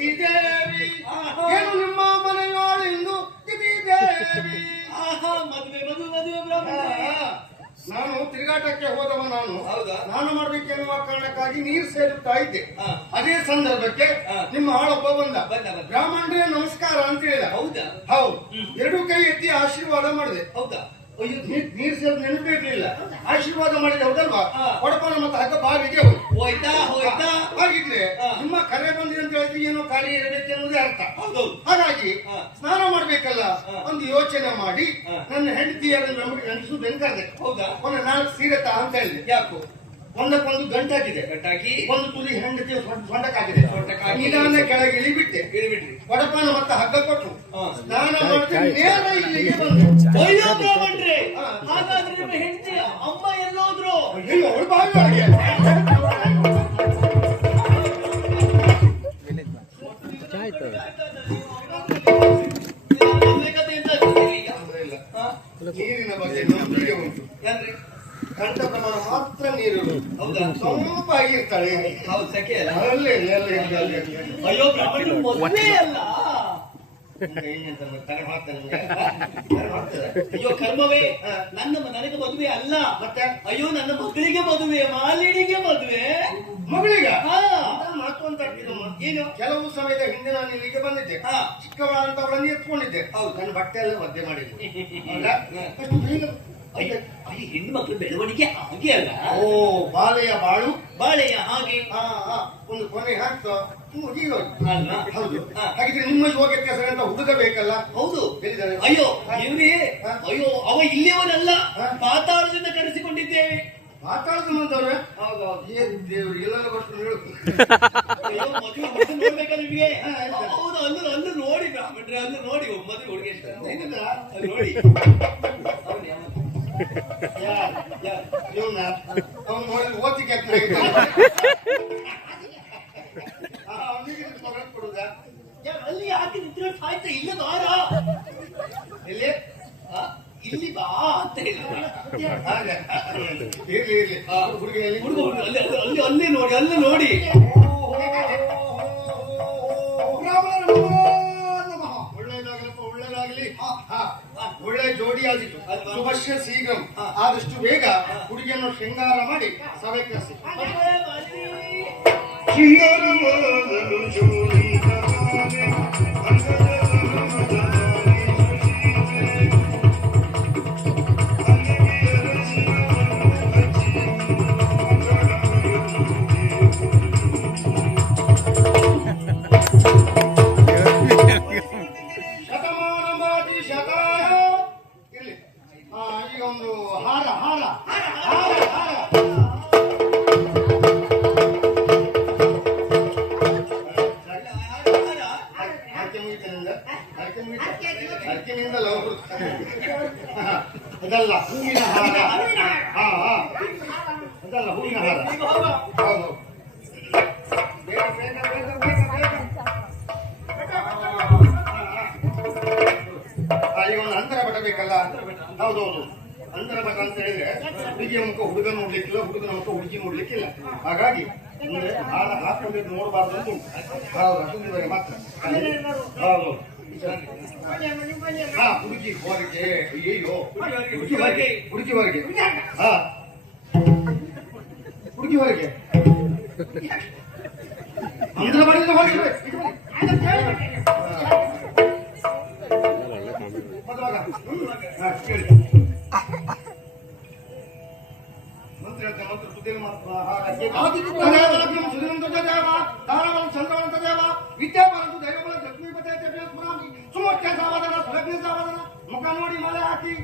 ತಿಥಿದೇವಿ ಏನು ನಿಮ್ಮ ಮನೆಯೋಳಿಂದು ತಿಥಿದೇವಿ. ಮದುವೆ ಮದುವೆ ಮದುವೆ ಬ್ರಾಹ್ಮಣ. ನಾನು ತಿರುಗಾಟಕ್ಕೆ ಹೋದವ. ಹೌದಾ? ನಾನು ಮಾಡ್ಬೇಕೆನ್ನುವ ಕಾರಣಕ್ಕಾಗಿ ನೀರು ಸೇರುತ್ತಾ ಇದ್ದೆ. ಅದೇ ಸಂದರ್ಭಕ್ಕೆ ನಿಮ್ಮ ಆಳೊಬ್ಬ ಬಂದ. ಬ್ರಾಹ್ಮಣರೇ ನಮಸ್ಕಾರ ಅಂತ ಹೇಳಿದ. ಹೌದಾ? ಹೌದು. ಎರಡು ಕೈ ಎತ್ತಿ ಆಶೀರ್ವಾದ ಮಾಡಿದೆ. ಹೌದಾ? ನೀರು ಸೇರಿದ ನೆನಪೇ ಇರ್ಲಿಲ್ಲ. ಆಶೀರ್ವಾದ ಮಾಡಿದೆ. ಹೌದಲ್ವಾ? ಒಡಪಾನ ಮತ್ತೆ ಹಗ್ಗ ಬಾವಿಗೆ ಹೋಯ್ತಾ ಹೋಯ್ತಾ ಹಾಗಿದ್ರೆ ನಿಮ್ಮ ಕರೆ ಬಂದಿದೆ ಅಂತ ಹೇಳಿದ್ರೆ ಏನೋ ಕಾರ್ಯ ಇರಬೇಕೆನ್ನುವುದೇ ಅರ್ಥ. ಹೌದು. ಹಾಗಾಗಿ ಸ್ನಾನ ಮಾಡ್ಬೇಕಲ್ಲ ಒಂದು ಯೋಚನೆ ಮಾಡಿ ನನ್ನ ಹೆಂಡತಿಯರನ್ನು ನಮಗೆ ನೆನೆಸುವುದೇನು ಕರೆದೆ. ಹೌದಾ? ಒಂದು 4 ಸೀರೆ ತಾ ಅಂತ ಹೇಳಿದೆ. ಯಾಕೋ? ಒಂದಕ್ಕೊಂದು ಗಂಟಾಗಿದೆ. ಗಂಟಾಗಿ ಒಂದು ತುದಿ ಹೆಂಡತಿ ಸೊಂಟಕ್ಕಾಗಿದೆ. ನಿಧಾನ ಕೆಳಗೆ ಇಳಿಬಿಟ್ಟೆ. ಇಳಿಬಿಟ್ರಿ. ಒಡಪಾನ ಮತ್ತೆ ಹಗ್ಗ ಕೊಟ್ಟು ಸ್ನಾನ ಮಾಡ್ತೀನಿ. ನೇರ ಇಲ್ಲಿಗೆ ಬಂದೆ. ಅಯ್ಯೋ ಬ್ರಾಹ್ಮಣ್ರೆ, ಹಾಗಾದ್ರೆ ನಿಮ್ಮ ಹೆಂಡತಿ ಅಮ್ಮ ಎಲ್ಲೋದ್ರು? ಅಯ್ಯೋ ಅವಳು ಬಾವಿ ಒಳಗೆ. ನೀರಿನ ಬಗ್ಗೆ ನಂಬಿಕೆ ಉಂಟು. ಕಂಠ ಪ್ರಮಾಣ ಮಾತ್ರ ನೀರು. ಹೌದಾ? ಸ್ವಲ್ಪ ಆಗಿರ್ತಾಳೆ. ಹೌದು, ಸಖೆ ಅಲ್ಲ. ಅಯ್ಯೋ ಬ್ರಾಹ್ಮಣರು ಮದುವೆ ಅಲ್ಲ. ಅಯ್ಯೋ ಕರ್ಮವೇ, ನನಗೆ ಮದುವೆ ಅಲ್ಲ. ಮತ್ತೆ ಅಯ್ಯೋ ನನ್ನ ಮಗಳಿಗೆ ಮದುವೆ, ಮಾಲಿನಿಗೆ ಮದುವೆ. ಮಗಳಿಗ ಮಾತು ಅಂತ ಏನು? ಕೆಲವು ಸಮಯದ ಹಿಂದೆ ನಾನು ಇಲ್ಲಿಗೆ ಬಂದಿದ್ದೆ. ಚಿಕ್ಕವಳ ಅಂತ ಅವಳನ್ನು ಎತ್ಕೊಂಡಿದ್ದೆ. ಹೌದು, ನನ್ನ ಬಟ್ಟೆ ಎಲ್ಲ ಒದ್ದೆ ಮಾಡಿದ್ದೆ. ಅಯ್ಯೋ, ಅಲ್ಲಿ ಹೆಣ್ಣು ಮಕ್ಕಳು ಬೆಳವಣಿಗೆ ಹಾಗೆ ಅಲ್ಲ. ಓ, ಬಾಳೆಯ ಬಾಳು ಬಾಳೆಯ ಹಾಗೆ. ಒಂದು ಕೊನೆ ಹಾಕ್ತಾ ಅಲ್ಲ. ಹೌದು. ಹಾಗಿದ್ರೆ ನಿಮ್ಮ ಯೋಗಕ್ಕೆ ಅಂತ ಹುಡುಗ ಬೇಕಲ್ಲ. ಹೌದು. ಅಯ್ಯೋ ಇವ್ರಿ, ಅಯ್ಯೋ ಅವ ಇಲ್ಲಿಯವನಲ್ಲ, ಪಾತಾಳದಿಂದ ಕರೆಸಿಕೊಂಡಿದ್ದೇವೆ. ಪಾತಾಳದ ಬಂದವ್ರೆ. ಹೌದೌದು. ಏನ್ ದೇವ್ರು ಎಲ್ಲೆಲ್ಲ ಕೊಟ್ಟು ಹೇಳು. ಅಯ್ಯೋ ಮದುವೆ ನೋಡ್ಬೇಕಲ್ಲ ನಿಮಗೆ. ಹೌದು, ಅಲ್ಲೂ ನೋಡಿ ಬ್ರಾಹ್ಮಣ್ರೆ, ಅಲ್ಲೂ ನೋಡಿ ಮದುವೆ ಹುಡುಗಿ ನೋಡಿ. ಇವನ್ನ ಅವನು ನೋಡಿ ಓದಿಗೆ ಕೊಡುದ. ಅಲ್ಲಿ ಯಾಕೆ ನಿಂತಿರೋ ಸಾಯ್ತಾ? ಇಲ್ಲ ಬಾರ, ಇಲ್ಲಿ ಇಲ್ಲಿ ಬಾ ಅಂತ ಹೇಳಿ. ಇರ್ಲಿ ಇರ್ಲಿ. ಹುಡುಗ ಅಲ್ಲಿ ನೋಡಿ, ಅಲ್ಲಿ ನೋಡಿ. ಒಳ್ಳೇದಾಗಲಪ್ಪ, ಒಳ್ಳೇದಾಗ್ಲಿ. ಒಳ್ಳೆ ಜೋಡಿ ಆದಿತ್ತು. ಶುಭಶ್ಯ ಶೀಘ್ರಂ. ಆದಷ್ಟು ಬೇಗ ಹುಡುಗಿಯನ್ನು ಶೃಂಗಾರ ಮಾಡಿ ಸಭೆ ಕರೆಸಿ. ಈಗ ಒಂದು ಹಾರ ಹಾರ ಅರ್ಕಿನಿಂದಲ್ಲ ಅದಲ್ಲ, ಹೂವಿನ ಹಾರ. ಅದಲ್ಲ, ಹೂವಿನ ಹಾರ. ಹೌದು. ಈಗ ಒಂದು ಅಂತರ ಬಟ್ಟಬೇಕಲ್ಲ. ಹೌದೌದು. ಅಂತರ ಬಟ ಅಂತ ಹೇಳಿದ್ರೆ ಹುಡುಗಿಯ ಮುಖ ಹುಡುಗ ನೋಡ್ಲಿಕ್ಕಿಲ್ಲ, ಹುಡುಗನ ಮುಖ ಹುಡುಗಿ ನೋಡ್ಲಿಕ್ಕಿಲ್ಲ. ಹಾಗಾಗಿ ಹಾರ ಹಾಕೊಂಡಿದ್ದು ನೋಡಬಾರ್ದು ಅಂತ ಉಂಟು. ಹೌದು, ಅಷ್ಟೊಂದಿವರೆಗೆ ಮಾತ್ರ. ಹೌದು. ಹುಡುಗಿ ಹೊರಗೆ. ಅಯ್ಯೋ, ಹುಡುಗಿ ಹೊರಗೆ. ಹುಡುಗಿ ಹೊರಗೆ. ಹುಡುಗಿ ಹೊರಗೆ. ಅಂತರ ಬಡಿದ್ರೆ ಹೊರಗೆ. ಮಂತ್ರ ಸುದ್ದಿ ಚಂದ್ರವಂತ ದೇವ ವಿದ್ಯಾಬಲಂತು ದೈವಬಲ ಲಕ್ಷ್ಮೀಪತಿ ಸುಮುಖ್ಯ ಸಾವಧಾನ ಸುಲಗ್ನ ಸಾವಧಾನ ಮುಖ ನೋಡಿ ಮಲೆ ಹಾಕಿ